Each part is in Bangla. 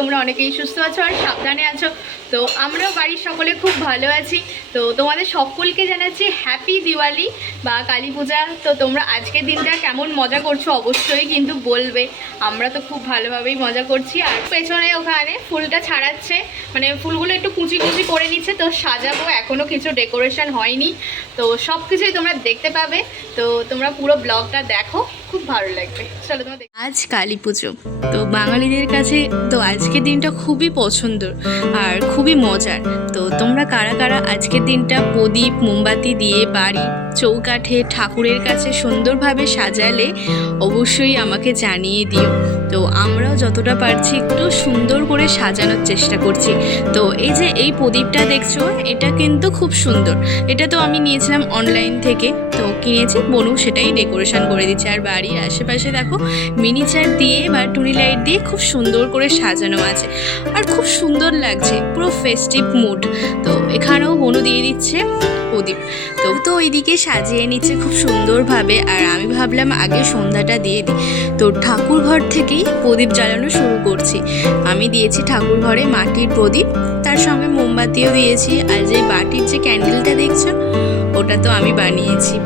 তোমরা অনেকেই সুস্থ আছো আর সাবধানে আছো। তো আমরাও বাড়ির সকলে খুব ভালো আছি। তো তোমাদের সকলকে জানাচ্ছি হ্যাপি দিওয়ালি বা কালী পূজা। তো তোমরা আজকের দিনটা কেমন মজা করছো অবশ্যই কিন্তু বলবে। আমরা তো খুব ভালোভাবেই মজা করছি। আর পেছনে ওখানে ফুলটা ছাড়াচ্ছে, মানে ফুলগুলো একটু কুচি কুচি করে নিচ্ছে, তো সাজাবো, এখনও কিছু ডেকোরেশন হয়নি। তো সব কিছুই তোমরা দেখতে পাবে। তো তোমরা পুরো ব্লগটা দেখো, খুব ভালো লাগবে। চলো তোমাদের আজ কালী পুজো, তো বাঙালিদের কাছে তো আজকের দিনটা খুবই পছন্দর আর খুবই মজার। তো তোমরা কারা কারা আজকের দিনটা প্রদীপ মোমবাতি দিয়ে বাড়ি চৌকাঠে ঠাকুরের কাছে সুন্দরভাবে সাজালে অবশ্যই আমাকে জানিয়ে দিও। তো আমরাও যতটা পারছি একটু সুন্দর করে সাজানোর চেষ্টা করছি। তো এই যে এই প্রদীপটা দেখছো, এটা কিন্তু খুব সুন্দর। এটা তো আমি নিয়েছিলাম অনলাইন থেকে, তো কিনেছি, বনু সেটাই ডেকোরেশন করে দিচ্ছে। আর বাড়ির আশেপাশে দেখো মিনিচার দিয়ে বা টুনি লাইট দিয়ে খুব সুন্দর করে সাজানো আছে আর খুব সুন্দর লাগছে, পুরো ফেস্টিভ মুড। তো এখানেও বনু দিয়ে দিচ্ছে প্রদীপ। তো ওইদিকে সাজিয়ে নিচ্ছে খুব সুন্দরভাবে। আর আমি ভাবলাম আগে সন্ধ্যাটা দিয়ে দিই, তো ঠাকুর ঘর থেকেই প্রদীপ জ্বালানো শুরু করছি। আমি দিয়েছি ঠাকুর ঘরে মাটির প্রদীপ, তার সঙ্গে মোমবাতিও দিয়েছি। আর যে বাটির যে ক্যান্ডেলটা দেখছো, ওটা তো আমি বানিয়েছি,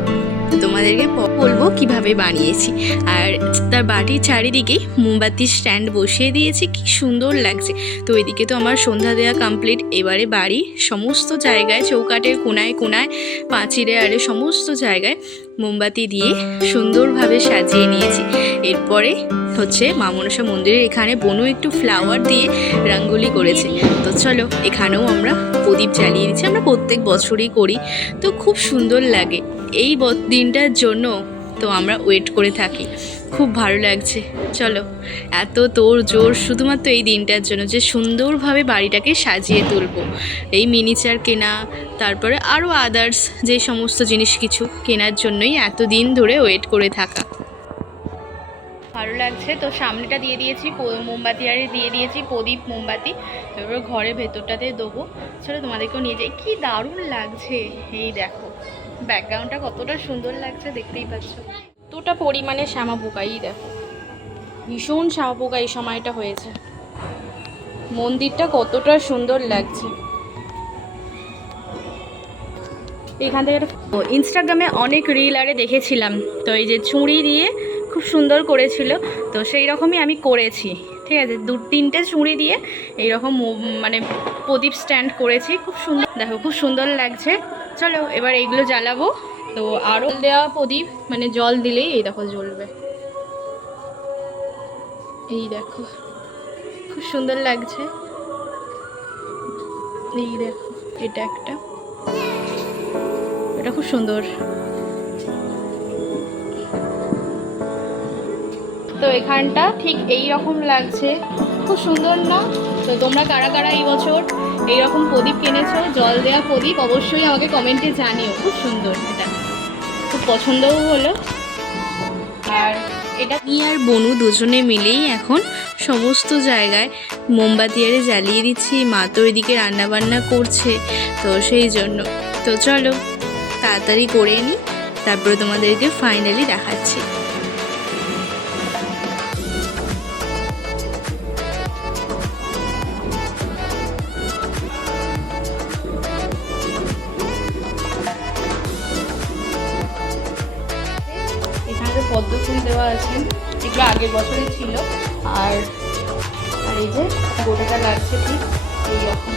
তোমাদেরকে বলবো কিভাবে বানিয়েছি। আর তার বাটির চারিদিকেই মোমবাতির স্ট্যান্ড বসিয়ে দিয়েছি, কি সুন্দর লাগছে। তো এদিকে তো আমার সন্ধ্যা দেওয়া কমপ্লিট। এবারে বাড়ির সমস্ত জায়গায় চৌকাঠের কোনায় কোনায় পাঁচিরে আরে সমস্ত জায়গায় মোমবাতি দিয়ে সুন্দরভাবে সাজিয়ে নিয়েছি। এরপরে হচ্ছে মা মনসা মন্দিরের এখানে বনু একটু ফ্লাওয়ার দিয়ে রঙ্গোলি করেছে। তো চলো এখানেও আমরা প্রদীপ জ্বালিয়ে দিচ্ছি, আমরা প্রত্যেক বছরই করি, তো খুব সুন্দর লাগে এই দিনটার জন্য। তো আমরা ওয়েট করে থাকি, খুব ভালো লাগছে। চলো এত তোর জোর শুধুমাত্র এই দিনটার জন্য যে সুন্দরভাবে বাড়িটাকে সাজিয়ে তুলবো। এই মিনিচার কেনা, তারপরে আরও আদার্স যে সমস্ত জিনিস কিছু কেনার জন্যই এত দিন ধরে ওয়েট করে থাকা। ভালো লাগছে। তো সামনেটা দিয়ে দিয়েছি মোমবাতি, আর দিয়ে দিয়েছি প্রদীপ মোমবাতি। এবার ঘরের ভেতরটাতে দেবো। চলো তোমাদেরকেও নিয়ে যাই, কি দারুণ লাগছে। এই দেখো ব্যাকগ্রাউন্ডটা কতটা সুন্দর লাগছে, দেখতেই পাচ্ছ। কতটা পরিমাণে শ্যামা পোকাই দেখো, ভীষণ শ্যামা পোকা এই সময়টা হয়েছে। মন্দিরটা কতটা সুন্দর লাগছে। এখান থেকে ইনস্টাগ্রামে অনেক রিল আরে দেখেছিলাম, তো এই যে চুড়ি দিয়ে খুব সুন্দর করেছিল, তো সেই রকমই আমি করেছি। ঠিক আছে, 2-3টে চুড়ি দিয়ে এইরকম মানে প্রদীপ স্ট্যান্ড করেছি, খুব সুন্দর দেখো, খুব সুন্দর লাগছে। চলো এবার এইগুলো জ্বালাবো। তো আরও দেওয়া প্রদীপ মানে জল দিলেই এই দেখো জ্বলবে। এই দেখো খুব সুন্দর লাগছে। এই দেখো এটা একটা, এটা খুব সুন্দর। তো এখানটা ঠিক এই রকম লাগছে, খুব সুন্দর না? তো তোমরা কারা কারা এই বছর এইরকম প্রদীপ কিনেছো, জল দেওয়া প্রদীপ, অবশ্যই আমাকে কমেন্টে জানিও। খুব সুন্দর, এটা খুব পছন্দও হলো। আর এটা আমি আর বনু দুজনে মিলেই এখন সমস্ত জায়গায় মোমবাতি আরে জ্বালিয়ে দিচ্ছি। মা তো এদিকে রান্নাবান্না করছে, তো সেই জন্য। তো চলো তাড়াতাড়ি করে নিই, তারপরে তোমাদেরকে ফাইনালি দেখাচ্ছি। এখানে পদ্ম ফুল দেওয়া আছে, এগুলো আগের বছরই ছিল। আর আর এই যে গোটাটা লাগছে ঠিক এইরকম।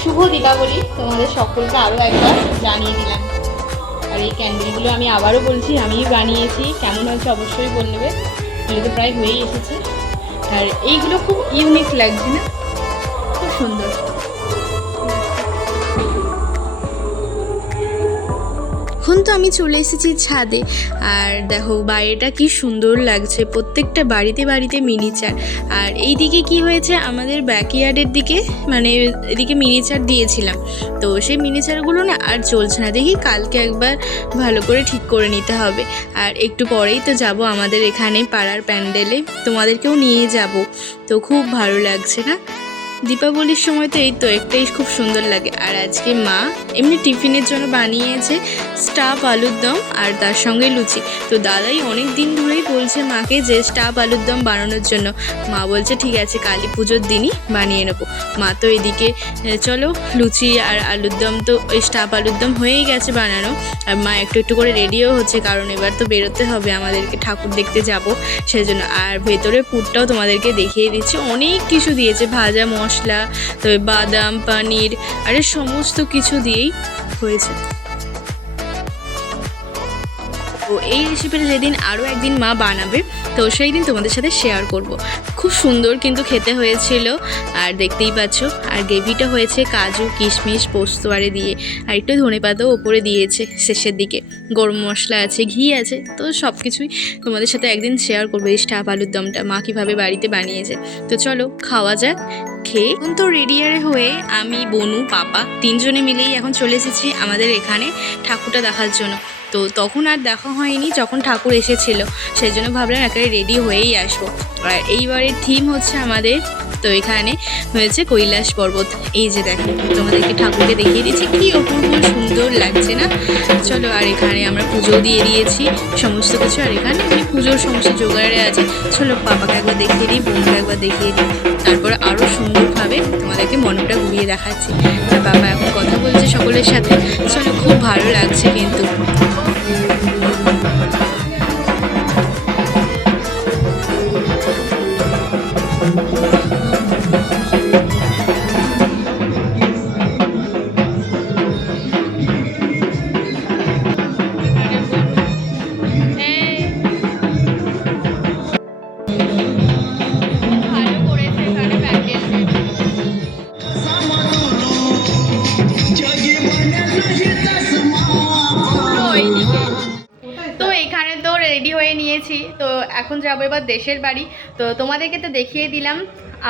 শুভ দীপাবলি তোমাদের সকলকে আরও একবার জানিয়ে দিলাম। আর এই ক্যান্ডেলগুলো আমি আবারও বলছি আমিই বানিয়েছি, কেমন হয়েছে অবশ্যই বলবে। এগুলো তো প্রায় হয়েই এসেছে। আর এইগুলো খুব ইউনিক লাগছে না, খুব সুন্দর। এখন তো আমি চলে এসেছি ছাদে, আর দেখো বাইরেটা কি সুন্দর লাগছে, প্রত্যেকটা বাড়িতে বাড়িতে মিনিচার। আর এই দিকে কি হয়েছে, আমাদের ব্যাকইয়ার্ডের দিকে মানে এদিকে মিনিচার দিয়েছিলাম, তো সেই মিনিচারগুলো না আর চলছে না। দেখি কালকে একবার ভালো করে ঠিক করে নিতে হবে। আর একটু পরেই তো যাব আমাদের এখানে পাড়ার প্যান্ডেলে, তোমাদেরকেও নিয়ে যাব। তো খুব ভালো লাগছে না? দীপাবলির সময় তো এই তো একটাই খুব সুন্দর লাগে। আর আজকে মা এমনি টিফিনের জন্য বানিয়েছে স্টাফ আলুর দম আর তার সঙ্গে লুচি। তো দাদাই অনেক দিন ধরেই বলছে মাকে যে স্টাফ আলুর দম বানানোর জন্য। মা বলছে ঠিক আছে কালী পুজোর দিনই বানিয়ে নেবো। মা তো এদিকে চলো লুচি আর আলুর দম তো ওই স্টাফ আলুর দম হয়েই গেছে বানানো। আর মা একটু একটু করে রেডিও হচ্ছে, কারণ এবার তো বেরোতে হবে, আমাদেরকে ঠাকুর দেখতে যাব সেজন্য। আর ভেতরে পুরটাও তোমাদেরকে দেখিয়ে দিচ্ছি, অনেক কিছু দিয়েছে, ভাজা মশলা, তবে বাদাম, পনির, আরে সমস্ত কিছু দিয়েই হয়েছে। তো এই রেসিপিটা যেদিন আরও একদিন মা বানাবে তো সেই দিন তোমাদের সাথে শেয়ার করব। খুব সুন্দর কিন্তু খেতে হয়েছিল, আর দেখতেই পাচ্ছ। আর গ্রেভিটা হয়েছে কাজু, কিশমিশ, পোস্ত আরে দিয়ে, আর একটু ধনেপাতাও ওপরে দিয়েছে শেষের দিকে, গরম মশলা আছে, ঘি আছে। তো সব কিছুই তোমাদের সাথে একদিন শেয়ার করবো এই স্টাফ আলুর দমটা মা কীভাবে বাড়িতে বানিয়েছে। তো চলো খাওয়া যাক। খেয়ে এখন তো রেডিয়ারে হয়ে আমি, বনু, পাপা তিনজনে মিলেই এখন চলে এসেছি আমাদের এখানে ঠাকুরটা দেখার জন্য। তো তখন আর দেখা হয়নি যখন ঠাকুর এসেছিলো, সেই জন্য ভাবলাম একেবারে রেডি হয়েই আসবো। আর এইবারের থিম হচ্ছে আমাদের, তো এখানে হয়েছে কৈলাস পর্বত। এই যে দেখো, তোমাদেরকে ঠাকুরকে দেখিয়ে দিচ্ছি, কি অপূর্ব সুন্দর লাগছে না? চলো, আর এখানে আমরা পুজো দিয়ে দিয়েছি সমস্ত কিছু, আর এখানে পুজোর সমস্ত জোগাড়ে আছে। চলো পাপাকে একবার দেখিয়ে দিই, বোনকে একবার দেখিয়ে দিই, তারপরে আরও সুন্দরভাবে তোমাদেরকে মনটা ঘুরিয়ে দেখাচ্ছি। আর বাবা এখন কথা বলছে সকলের সাথে। চলো, খুব ভালো লাগছে কিন্তু। তো এখানে তো রেডি হয়ে নিয়েছি, তো এখন যাবো এবার দেশের বাড়ি। তো তোমাদেরকে তো দেখিয়ে দিলাম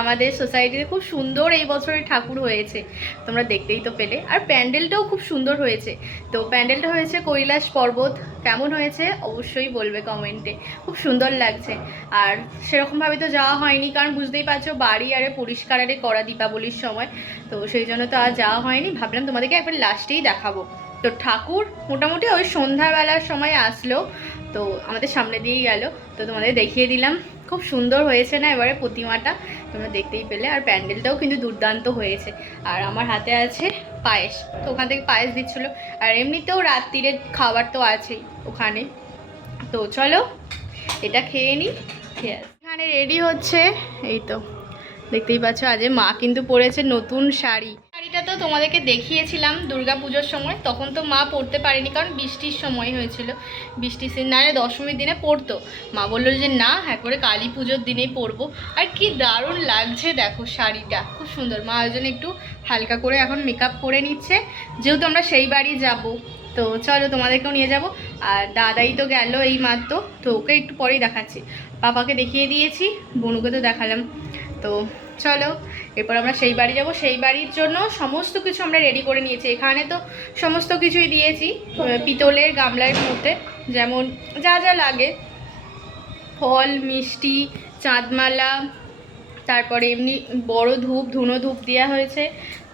আমাদের সোসাইটিতে খুব সুন্দর এই বছরের ঠাকুর হয়েছে, তোমরা দেখতেই তো পেলে। আর প্যান্ডেলটাও খুব সুন্দর হয়েছে। তো প্যান্ডেলটা হয়েছে কৈলাস পর্বত, কেমন হয়েছে অবশ্যই বলবে কমেন্টে, খুব সুন্দর লাগছে। আর সেরকমভাবে তো যাওয়া হয়নি, কারণ বুঝতেই পারছো বাড়ি আরে পরিষ্কার আরে করা দীপাবলির সময়, তো সেই জন্য তো আর যাওয়া হয়নি। ভাবলাম তোমাদেরকে একবার লাস্টেই দেখাবো। তো ঠাকুর মোটামুটি ওই সন্ধ্যাবেলার সময় আসলো, তো আমাদের সামনে দিয়েই গেল, তো তোমাদের দেখিয়ে দিলাম। খুব সুন্দর হয়েছে না এবারে প্রতিমাটা, তোমরা দেখতেই পেলে। আর প্যান্ডেলটাও কিন্তু দুর্দান্ত হয়েছে। আর আমার হাতে আছে পায়েস, তো ওখান থেকে পায়েস দিচ্ছিলো। আর এমনিতেও রাত্রিরে খাবার তো আছেই ওখানে। তো চলো এটা খেয়ে নিই, খেয়ে এখানে রেডি হচ্ছে। এই তো দেখতেই পাচ্ছ, আজ মা কিন্তু পরেছে নতুন শাড়ি। শাড়িটা তো তোমাদেরকে দেখিয়েছিলাম দুর্গাপুজোর সময়, তখন তো মা পরতে পারেনি, কারণ বৃষ্টির সময় হয়েছিল। বৃষ্টির সিজনে দশমীর দিনে পরতো, মা বললো যে না একবারে কালী পুজোর দিনেই পরবো। আর কি দারুণ লাগছে দেখো শাড়িটা, খুব সুন্দর। মা ওই জন্য একটু হালকা করে এখন মেকআপ করে নিচ্ছে, যেহেতু আমরা সেই বাড়ি যাব। তো চলো তোমাদেরকেও নিয়ে যাব। আর দাদাই তো গেল এই মাত্র, তো ওকে একটু পরেই দেখাচ্ছি। পাপাকে দেখিয়ে দিয়েছি, বনুকে তো দেখালাম। তো চলো এরপর আমরা সেই বাড়ি যাব। সেই বাড়ির জন্য সমস্ত কিছু আমরা রেডি করে নিয়েছি। এখানে তো সমস্ত কিছুই দিয়েছি পিতলের গামলার মধ্যে, যেমন যা যা লাগে, ফল, মিষ্টি, চাঁদমালা, তারপরে এমনি বড় ধূপ, ধুনো ধূপ দেওয়া হয়েছে।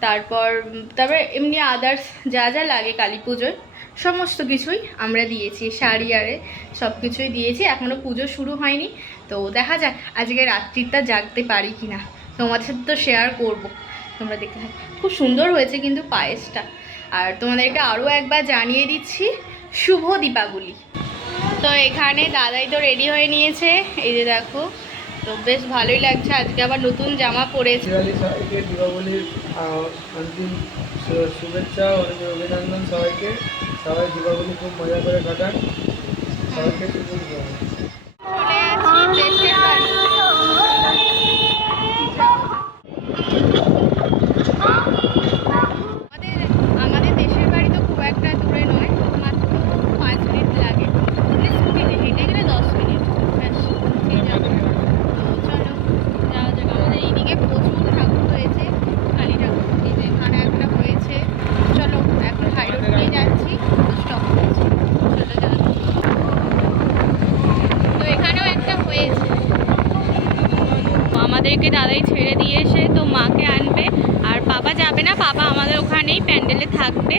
তারপরে এমনি আদার্স যা যা লাগে কালী পুজোয় সমস্ত কিছুই আমরা দিয়েছি। শাড়ি আরে সব কিছুই দিয়েছি। এখনও পুজো শুরু হয়নি, তো দেখা যাক আজকে রাত্রিটা জাগতে পারি কি না, তোমাদের সাথে তো শেয়ার করব, তোমরা দেখতে থাকো। খুব সুন্দর হয়েছে কিন্তু পায়েসটা। আর তোমাদেরকে আরও একবার জানিয়ে দিচ্ছি, শুভ দীপাবলি। তো এখানে দাদাই তো রেডি হয়ে নিয়েছে, এই যে দেখো, তো বেশ ভালোই লাগছে। আজকে আবার নতুন জামা পরেছে। দীপাবলির অন্তিম শুভেচ্ছা, অনেক অভিনন্দন সবাইকে। সবাই দীপাবলি খুব মজা করে কাটান, সবাইকে শুভ দীপাবলি। চলে আসছি দেশের বাড়ি। আমাদের দেশের বাড়ি তো খুব একটা দূরে নয়, মাত্র 5 মিনিট লাগে, স্কুটিতে হেঁটে গেলে 10 মিনিট ব্যাস পৌঁছে যাবো। তো চলো যাওয়া যাক। আমাদের এইদিকে প্রচুর ঠাকুর হয়েছে, কালী ঠাকুর। এই যে এখানে একটা হয়েছে। চলো এখন হাই রোড দিয়ে যাচ্ছি, স্টপ হয়েছে, চলো যাওয়া যাক। তো এখানেও একটা হয়েছে। আমাদেরকে দাদাই ছেড়ে দিয়ে এসে তো মাকে না, বাবা আমাদের ওখানেই প্যান্ডেলে থাকবে,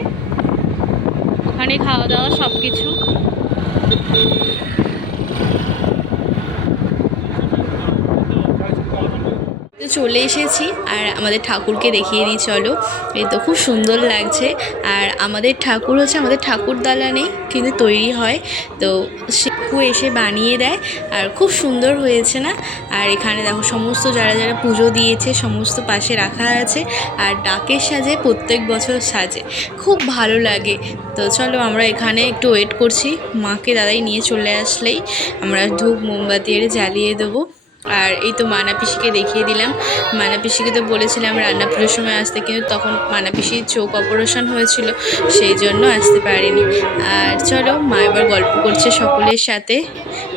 ওখানেই খাওয়া দাওয়া সব কিছু। তো চলে এসেছি আর আমাদের ঠাকুরকে দেখিয়ে দিই চলো। এই তো খুব সুন্দর লাগছে। আর আমাদের ঠাকুর হচ্ছে আমাদের ঠাকুর দালানেই কিন্তু তৈরি হয়, তো শিখু এসে বানিয়ে দেয় আর খুব সুন্দর হয়েছে না। আর এখানে দেখো সমস্ত যারা যারা পুজো দিয়েছে সমস্ত পাশে রাখা আছে, আর ডাকের সাজে প্রত্যেক বছর সাজে, খুব ভালো লাগে। তো চলো আমরা এখানে একটু ওয়েট করছি, মাকে দাদাই নিয়ে চলে আসলেই আমরা ধূপ মোমবাতি এর জ্বালিয়ে দেবো। আর এই তো মানা পিসিকে দেখিয়ে দিলাম। মানা পিসিকে তো বলেছিলাম রান্না পুজোর সময় আসতে, কিন্তু তখন মানা পিসির চোখ অপারেশন হয়েছিল, সেই জন্য আসতে পারিনি। আর চলো মা এবার গল্প করছে সকলের সাথে।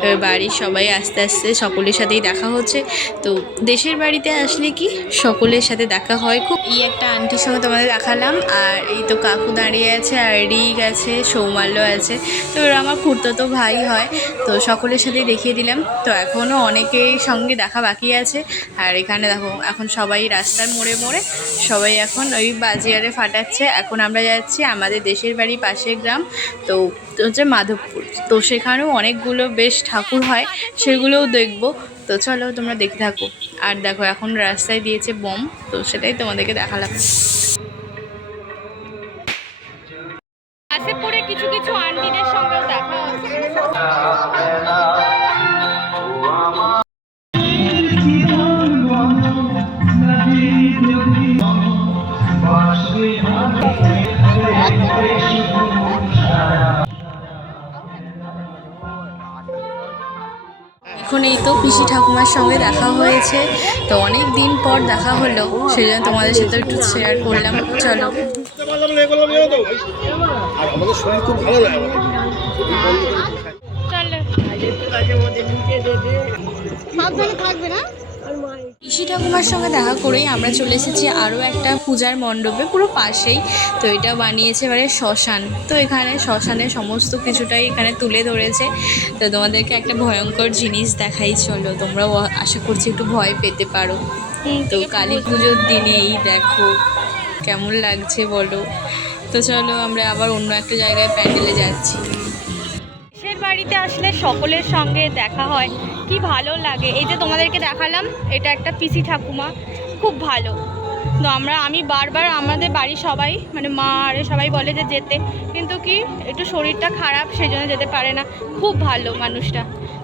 এবার বাড়ির সবাই আস্তে আস্তে সকলের সাথেই দেখা হচ্ছে। তো দেশের বাড়িতে আসলে কি সকলের সাথে দেখা হয় খুব। এই একটা আন্টির সঙ্গে তোমাদের দেখালাম, আর এই তো কাকু দাঁড়িয়ে আছে, আর রিক আছে, সৌমাল্য আছে। তো ওরা আমার খুড়তো ভাই হয়, তো সকলের সাথেই দেখিয়ে দিলাম। তো এখনও অনেকের সঙ্গে দেখা বাকি আছে। আর এখানে দেখো এখন সবাই রাস্তার মোড়ে মোড়ে সবাই এখন ওই বাজিয়ারে ফাটাচ্ছে। এখন আমরা যাচ্ছি আমাদের দেশের বাড়ি পাশের গ্রাম, তো হচ্ছে মাধবপুর। তো সেখানেও অনেকগুলো বেশ ঠাকুর হয়, সেগুলোও দেখবো। তো চলো তোমরা দেখতে থাকো। আর দেখো এখন রাস্তায় দিয়েছে বম, তো সেটাই তোমাদেরকে দেখালাম। কাশীপুরে কিছু কিছু আন্টিদের সঙ্গেও দেখা হচ্ছে। এখন এই তো পিসি ঠাকুমার সঙ্গে দেখা হয়েছে, তো অনেক দিন পর দেখা হলো, সেই জন্য তোমাদের সাথে একটু শেয়ার করলাম। চলো পিসি ঠাকুমার সঙ্গে দেখা করেই আমরা চলে এসেছি আরও একটা পূজার মণ্ডপে, পুরো পাশেই। তো এটা বানিয়েছে এবারে শ্মশান। তো এখানে শ্মশানের সমস্ত কিছুটাই এখানে তুলে ধরেছে। তো তোমাদেরকে একটা ভয়ঙ্কর জিনিস দেখাই, চলো তোমরাও আশা করছি একটু ভয় পেতে পারো। তো কালী পুজোর দিনেই দেখো কেমন লাগছে বলো। তো চলো আমরা আবার অন্য একটা জায়গায় প্যান্ডেলে যাচ্ছি। দেশের বাড়িতে আসলে সকলের সঙ্গে দেখা হয়, কি ভালো লাগে। এই যে তোমাদেরকে দেখালাম, এটা একটা পিসি ঠাকুমা, খুব ভালো। তো আমি বারবার আমাদের বাড়ির সবাই মানে মা আর সবাই বলে যে যেতে, কিন্তু কি একটু শরীরটা খারাপ, সেই জন্য যেতে পারে না। খুব ভালো মানুষটা।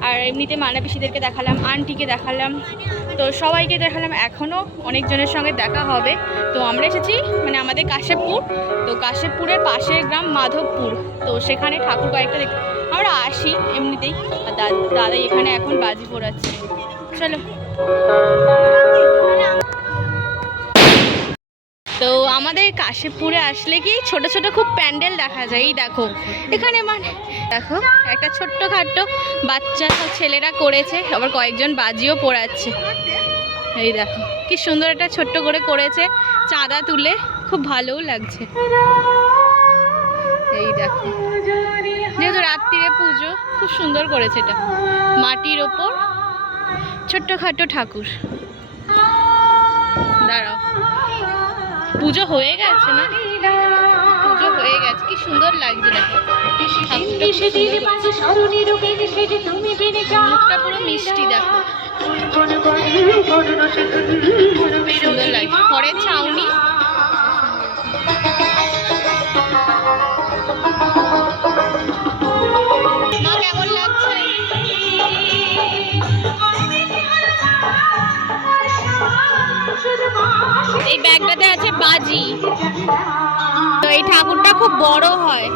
আর এমনিতে মানা পিসিদেরকে দেখালাম, আন্টিকে দেখালাম, তো সবাইকে দেখালাম। এখনও অনেকজনের সঙ্গে দেখা হবে। তো আমরা এসেছি মানে আমাদের কাশেপুর, তো কাশেপুরের পাশের গ্রাম মাধবপুর। তো সেখানে ঠাকুর কয়েকটা দেখতে আমরা আসি এমনিতেই। আর দাদাই এখানে এখন বাজি পোড়াচ্ছে। চলো। তো আমাদের কাশীপুরে আসলে কি ছোট ছোট খুব প্যান্ডেল দেখা যায়। এই দেখো এখানে মানে দেখো একটা ছোট্টখাট্টো বাচ্চা সব ছেলেরা করেছে, আবার কয়েকজন বাজিও পোড়াচ্ছে। এই দেখো কি সুন্দর একটা ছোট্ট করে করেছে, চাঁদা তুলে, খুব ভালোও লাগছে। এই দেখো যেহেতু রাত্রিরে পুজো, খুব সুন্দর করেছে এটা, মাটির ওপর ছোট্টখাট্টো ঠাকুর। দাঁড়াও, পুজো হয়ে গেছে না? পুজো হয়ে গেছে, কি সুন্দর লাগছে দেখো। মুখটা পুরো মিষ্টি দেখো, সুন্দর লাগছে। খড়ের ছাউনি, মা কেমন লাগছে? এই ব্যাগটাতে আছে বাজি। তো এই ঠাকুরটা খুব বড় হয়।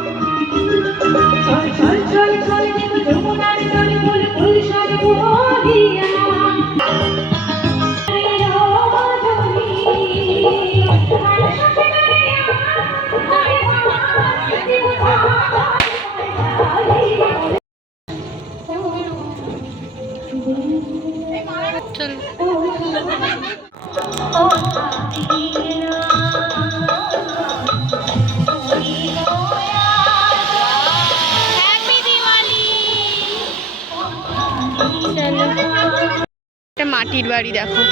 চল মাটির বাড়ি দেখো।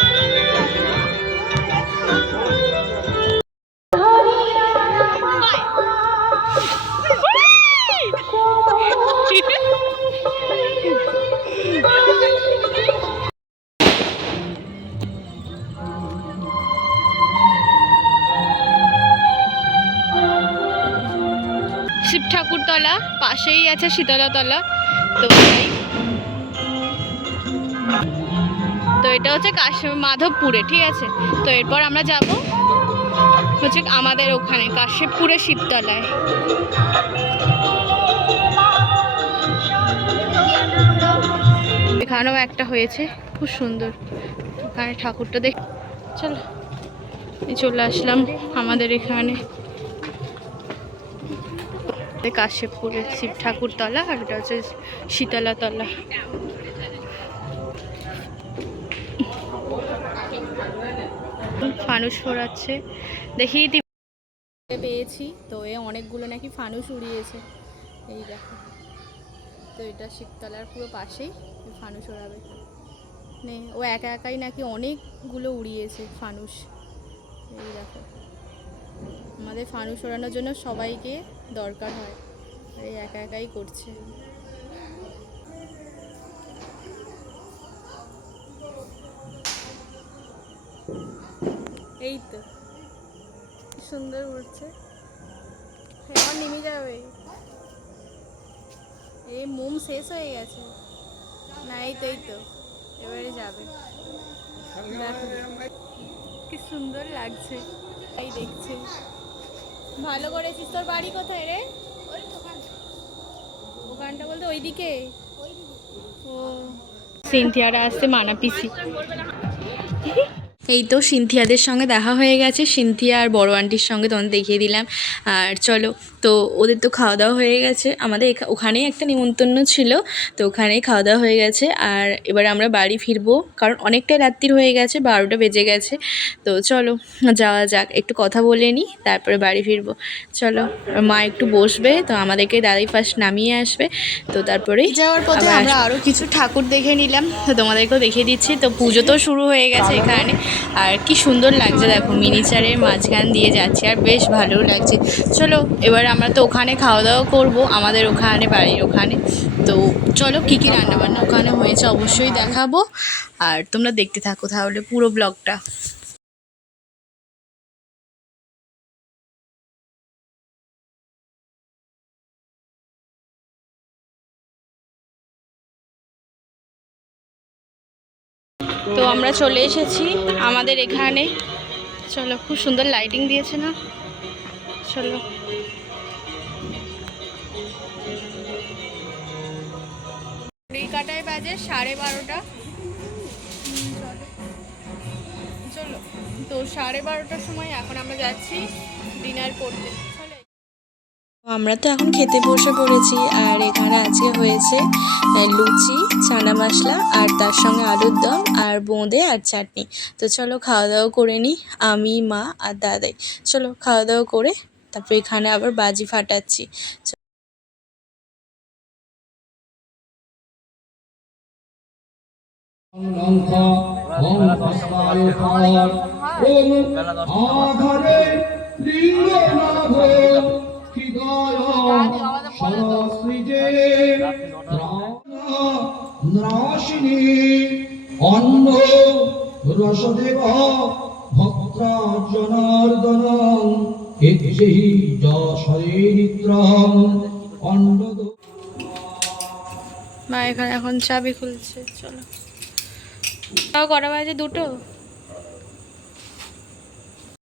শিব ঠাকুরতলা, পাশেই আছে শীতলাতলা। তো তো এটা হচ্ছে মাধবপুরে, ঠিক আছে। তো এরপর আমরা যাব হচ্ছে আমাদের ওখানে কাশ্যপপুরে শিবতলায়। এখানেও একটা হয়েছে খুব সুন্দর, ওখানে ঠাকুরটা দেখ। চলো চলে আসলাম আমাদের এখানে কাশ্যপপুরে শিব ঠাকুরতলা, আর এটা হচ্ছে শীতলাতলা। ফানুস ফোড়াচ্ছে, দেখি পেয়েছি তো এ অনেকগুলো নাকি ফানুস উড়িয়েছে, এই দেখো। তো এটা শিবতলার পুরো পাশেই ফানুস ওড়াবে, নে ও একা একাই নাকি অনেকগুলো উড়িয়েছে ফানুস, এই দেখো। আমাদের ফানুস ওড়ানোর জন্য সবাইকে দরকার হয়, এই একা একাই করছে। এই তো কি সুন্দর উঠছে, এবার নেমে যাবে। এই মোম শেষ হয়ে গেছে না, এই তো এবারে যাবে। দেখো কি সুন্দর লাগছে, এই দেখছে। ভালো করেছিস। তোর বাড়ি কোথায় রে? ওখানটা বলতে ওইদিকে। ও সিনথিয়ারা আসছে, মানা পিসি। এই তো সিনথিয়াদের সঙ্গে দেখা হয়ে গেছে, সিনথিয়া আর বড় আন্টির সঙ্গে তোমাদের দেখিয়ে দিলাম। আর চলো, তো ওদের তো খাওয়া দাওয়া হয়ে গেছে, আমাদের ওখানেই একটা নিমন্ত্রণ ছিল, তো ওখানেই খাওয়া দাওয়া হয়ে গেছে। আর এবার আমরা বাড়ি ফিরবো, কারণ অনেকটাই রাত্রির হয়ে গেছে, 12টা বেজে গেছে। তো চলো যাওয়া যাক, একটু কথা বলে নিই, তারপরে বাড়ি ফিরবো। চলো, মা একটু বসবে, তো আমাদেরকে দাদাই ফার্স্ট নামিয়ে আসবে, তো তারপরেই যাওয়ার পথে আমরা আরও কিছু ঠাকুর দেখে নিলাম, তো তোমাদেরকেও দেখিয়ে দিচ্ছি। তো পুজো তো শুরু হয়ে গেছে এখানে, আর কি সুন্দর লাগছে দেখো, মিনিচারের মাঝখান দিয়ে যাচ্ছে, আর বেশ ভালোও লাগছে। চলো এবার আমরা তো ওখানে খাওয়া দাওয়া করবো, আমাদের ওখানে বাড়ির ওখানে। তো চলো কী কী রান্নাবান্না ওখানে হয়েছে অবশ্যই দেখাবো, আর তোমরা দেখতে থাকো তাহলে পুরো ব্লগটা। তো আমরা চলে এসেছি আমাদের এখানে, চলো খুব সুন্দর লাইটিং দিয়েছে না, চলো। ঘড়ির কাঁটায় বাজে 12:30। চলো, তো 12:30টার সময় এখন আমরা যাচ্ছি ডিনার করতে। আমরা তো এখন খেতে বসে পড়েছি, আর এখানে আজকে হয়েছে লুচি, চানা মশলা, আর তার সঙ্গে আলুর দম, আর বোঁদে, আর চাটনি। তো চলো খাওয়া দাওয়া করে নিই, আমি, মা আর দাদাই। চলো খাওয়া দাওয়া করে তারপর এখানে আবার বাজি ফাটাচ্ছি। অন্ন রসদেব ভক্তা জনার্দন এক্ষেহি যশরে নিত্রম অন্ন। মা এখানে এখন চাবি খুলছে, চলো। তাও কটা বাজে? 2টো।